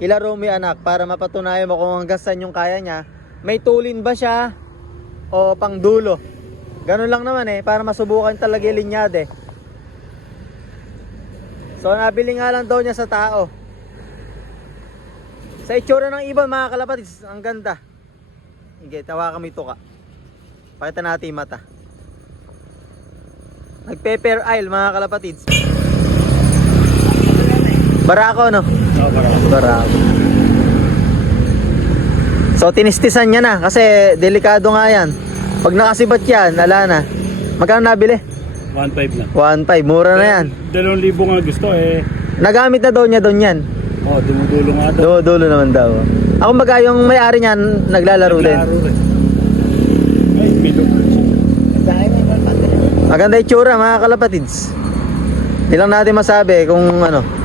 ilaro mo yung anak para mapatunayan mo kung hanggang saan yung kaya niya. May tulin ba siya o pang dulo? Ganun lang naman para masubukan talaga yung linyade. So nabili nga lang daw niya sa tao. Sa itsura ng ibon mga kalapatids, ang ganda. Sige, tawa kami ito ka. Pakita natin yung mata. Nag-pepper isle mga kalapatids. Barako no? Oo, Barako. So tinistisan niya na kasi delikado nga yan. Pag nakasibat yan, ala na. Magkano nabili? 1.5 lang. 1.5, mura na yan. 2,000 nga gusto Nagamit na daw niya doon yan. Oo, dumudulo nga daw. Dulo naman daw. Ako baga yung may-ari niyan naglalaro din. Ay, pilo. Maganda itsura mga kalapatids. Di lang natin masabi kung ano.